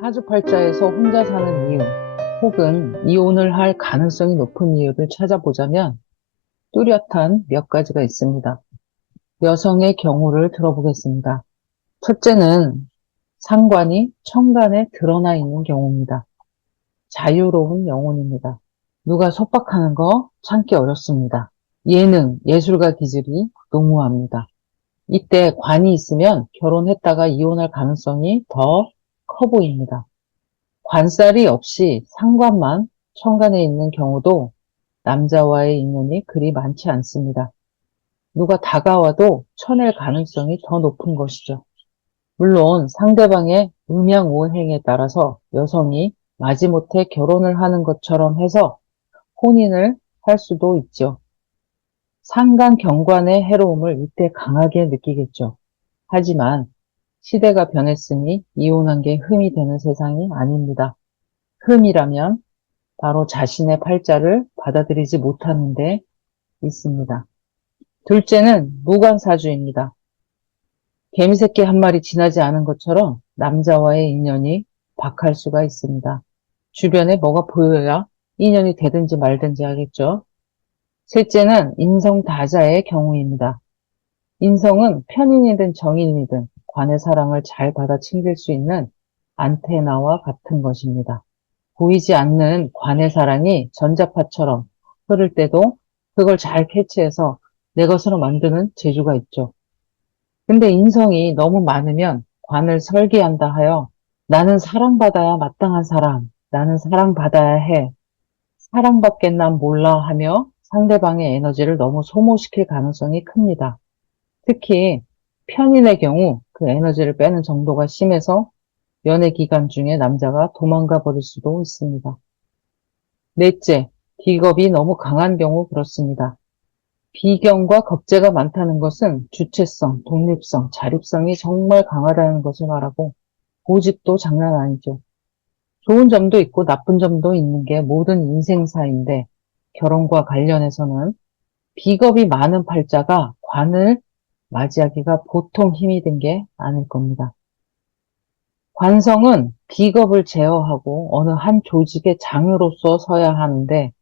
사주팔자에서 혼자 사는 이유, 혹은 이혼을 할 가능성이 높은 이유를 찾아보자면 뚜렷한 몇 가지가 있습니다. 여성의 경우를 들어보겠습니다. 첫째는 상관이 천간에 드러나 있는 경우입니다. 자유로운 영혼입니다. 누가 속박하는 거 참기 어렵습니다. 예능, 예술가 기질이 농후합니다. 이때 관이 있으면 결혼했다가 이혼할 가능성이 더 커 보입니다. 관살이 없이 상관만 천간에 있는 경우도 남자와의 인연이 그리 많지 않습니다. 누가 다가와도 쳐낼 가능성이 더 높은 것이죠. 물론 상대방의 음양오행에 따라서 여성이 마지못해 결혼을 하는 것처럼 해서 혼인을 할 수도 있죠. 상간 경관의 해로움을 이때 강하게 느끼겠죠. 하지만 시대가 변했으니 이혼한 게 흠이 되는 세상이 아닙니다. 흠이라면 바로 자신의 팔자를 받아들이지 못하는 데 있습니다. 둘째는 무관사주입니다. 개미새끼 한 마리 지나지 않은 것처럼 남자와의 인연이 박할 수가 있습니다. 주변에 뭐가 보여야 인연이 되든지 말든지 하겠죠. 셋째는 인성다자의 경우입니다. 인성은 편인이든 정인이든 관의 사랑을 잘 받아 챙길 수 있는 안테나와 같은 것입니다. 보이지 않는 관의 사랑이 전자파처럼 흐를 때도 그걸 잘 캐치해서 내 것으로 만드는 재주가 있죠. 근데 인성이 너무 많으면 관을 설계한다 하여 나는 사랑받아야 마땅한 사람, 나는 사랑받아야 해, 사랑받겠 난 몰라 하며 상대방의 에너지를 너무 소모시킬 가능성이 큽니다. 특히 편인의 경우 그 에너지를 빼는 정도가 심해서 연애 기간 중에 남자가 도망가 버릴 수도 있습니다. 넷째, 비겁이 너무 강한 경우 그렇습니다. 비경과 겁재가 많다는 것은 주체성, 독립성, 자립성이 정말 강하다는 것을 말하고 고집도 장난 아니죠. 좋은 점도 있고 나쁜 점도 있는 게 모든 인생사인데 결혼과 관련해서는 비겁이 많은 팔자가 관을 맞이하기가 보통 힘이 든 게 아닐 겁니다. 관성은 비겁을 제어하고 어느 한 조직의 장으로서 서야 하는데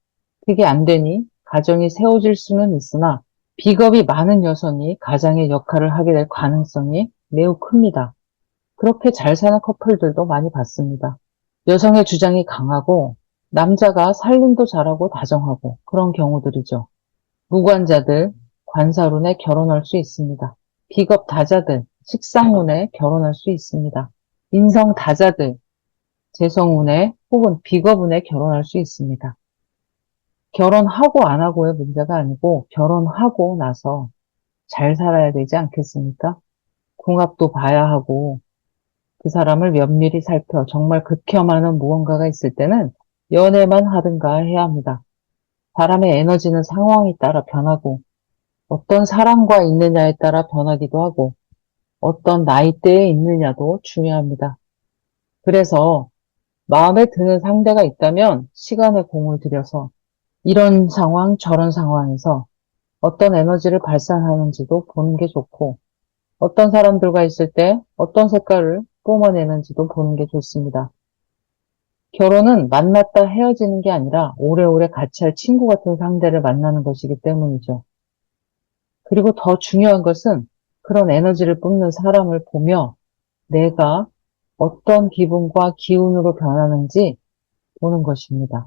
그게 안 되니 가정이 세워질 수는 있으나 비겁이 많은 여성이 가장의 역할을 하게 될 가능성이 매우 큽니다. 그렇게 잘 사는 커플들도 많이 봤습니다. 여성의 주장이 강하고 남자가 살림도 잘하고 다정하고 그런 경우들이죠. 무관자들, 관사론에 결혼할 수 있습니다. 비겁 다자들, 식상운에 결혼할 수 있습니다. 인성 다자들, 재성운에 혹은 비겁운에 결혼할 수 있습니다. 결혼하고 안 하고의 문제가 아니고 결혼하고 나서 잘 살아야 되지 않겠습니까? 궁합도 봐야 하고 그 사람을 면밀히 살펴 정말 극혐하는 무언가가 있을 때는 연애만 하든가 해야 합니다. 사람의 에너지는 상황에 따라 변하고 어떤 사람과 있느냐에 따라 변하기도 하고 어떤 나이대에 있느냐도 중요합니다. 그래서 마음에 드는 상대가 있다면 시간의 공을 들여서 이런 상황 저런 상황에서 어떤 에너지를 발산하는지도 보는 게 좋고 어떤 사람들과 있을 때 어떤 색깔을 뿜어내는지도 보는 게 좋습니다. 결혼은 만났다 헤어지는 게 아니라 오래오래 같이 할 친구 같은 상대를 만나는 것이기 때문이죠. 그리고 더 중요한 것은 그런 에너지를 뿜는 사람을 보며 내가 어떤 기분과 기운으로 변하는지 보는 것입니다.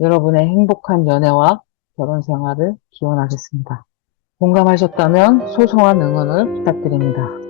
여러분의 행복한 연애와 결혼 생활을 기원하겠습니다. 공감하셨다면 소소한 응원을 부탁드립니다.